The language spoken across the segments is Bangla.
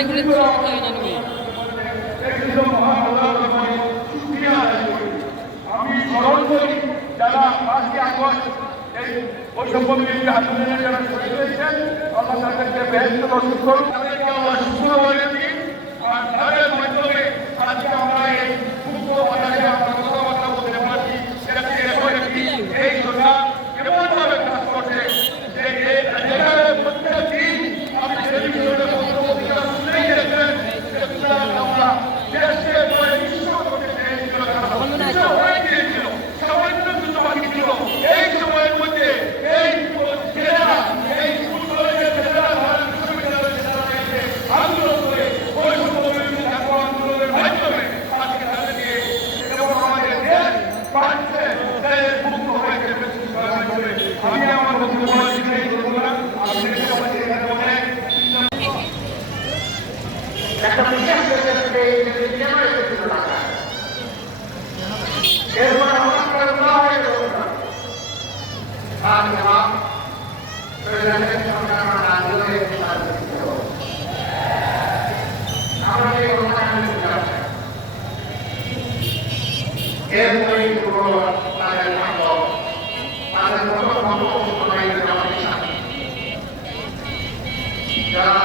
এগুলো তো হয় না নি আমি স্মরণ করি যারা 5ই আগস্ট এই বৈষম্য বিরোধী আন্দোলনে যারা শহীদ হয়েছেন, আল্লাহ তাদেরকে বেহেশত নসিব করুন, তাদেরকে আল্লাহ সুস্থ করে দিন। আর তাদের মাধ্যমে আজকে আমরা এই মুক্ত বাতাসে আমরা কথাবার্তা বলতে পারছি। এই সরকার এমনভাবে কাজ করছে যে যেখানে প্রত্যেক দিন আপনি টেলিভিশনে পত্রপত্রিকা শুনেই গেছেন আমরা দেশকে বিশ্ব করতে চেয়েছিল, বিশ্ব হয়ে গিয়েছিল, সামান্য কিছু বাকি ছিল। এই সময়ের মধ্যে এই ছেলেরা এই স্কুল কলেজের ছেলেরা ভারত বিশ্ববিদ্যালয়ের ছেলেরা এসে আন্দোলন করে বৈষম্য বিরোধী ছাত্র আন্দোলনের মাধ্যমে আজকে তাদেরকে এবং আমাদের দেশ বাড়ছে, দেশ মুক্ত হয়েছে। আমি আমার বক্তব্য শিখে বললাম আমি দেখতে পাচ্ছি এখানে অনেক একটা বিশেষ কেন এসেছিল টাকা এরপর আমার করোনা হয়ে গেল আর জবাব সরকার আন্দোলনে আমরা এই অনুষ্ঠানে এরপরে তাদের সম্ভব তাদের মতো যারা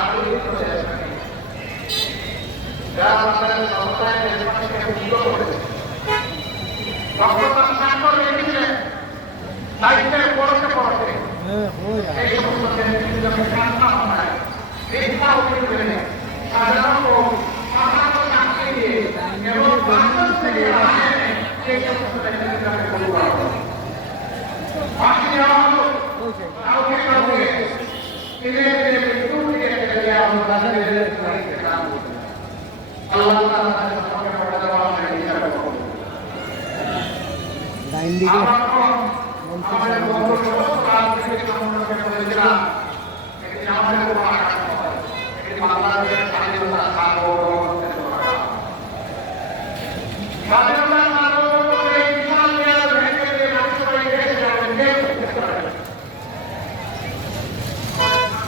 যারা তাদের সংস্থায় দেশবাসীকে মুক্ত করেছে, সভ্যতার স্বাক্ষর রেখেছে, দায়িত্বের পরশে পরশে এই সমস্ত দেশগুলোকে শান্তা হয় চিন্তা করে সাধারণত চাকরি দিয়ে এবং বাংলাদেশ থেকে এই সমস্ত দেশগুলোকে করুন। বাকি যাওয়া হলো কাউকে কাউকে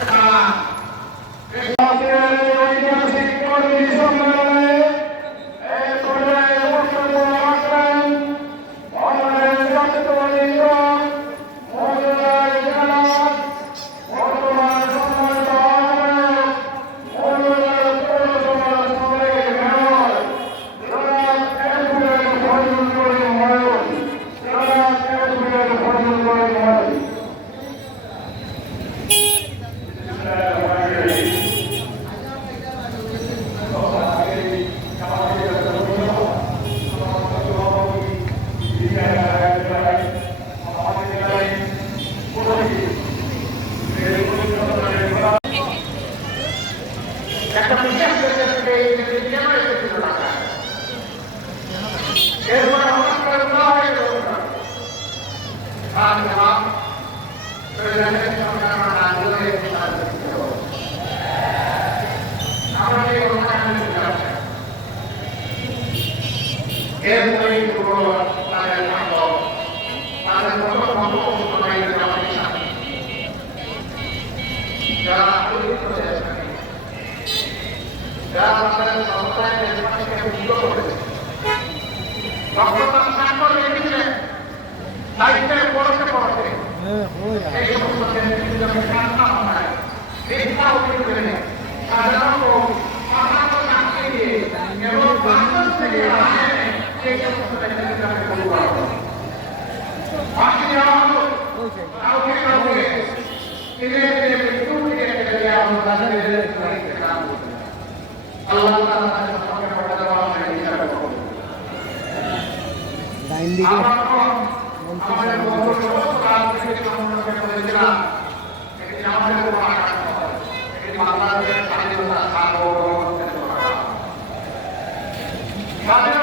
আল্লাহ একটা বিশেষ কেন এসেছিল টাকা এরপর আমার করোনা হয়ে গেল আর জবাব সরকার আন্দোলনে আমরা এই অনুষ্ঠানে এরপরে তাদের সম্ভব তাদের মতো যারা যারা তাদের সংস্থায় দেশবাসীকে মুক্ত করেছে, সভ্যতার স্বাক্ষর রেখেছে, দায়িত্বের পরশে পরশে এই সমস্ত দেশগুলোকে শান্তা হয় চিন্তা করে সাধারণত চাকরি দিয়ে এবং বাংলাদেশ থেকে এই সমস্ত দেশগুলোকে করুন। বাকি যাওয়া হলো কাউকে কাউকে আল্লাহ স্বাধীনতা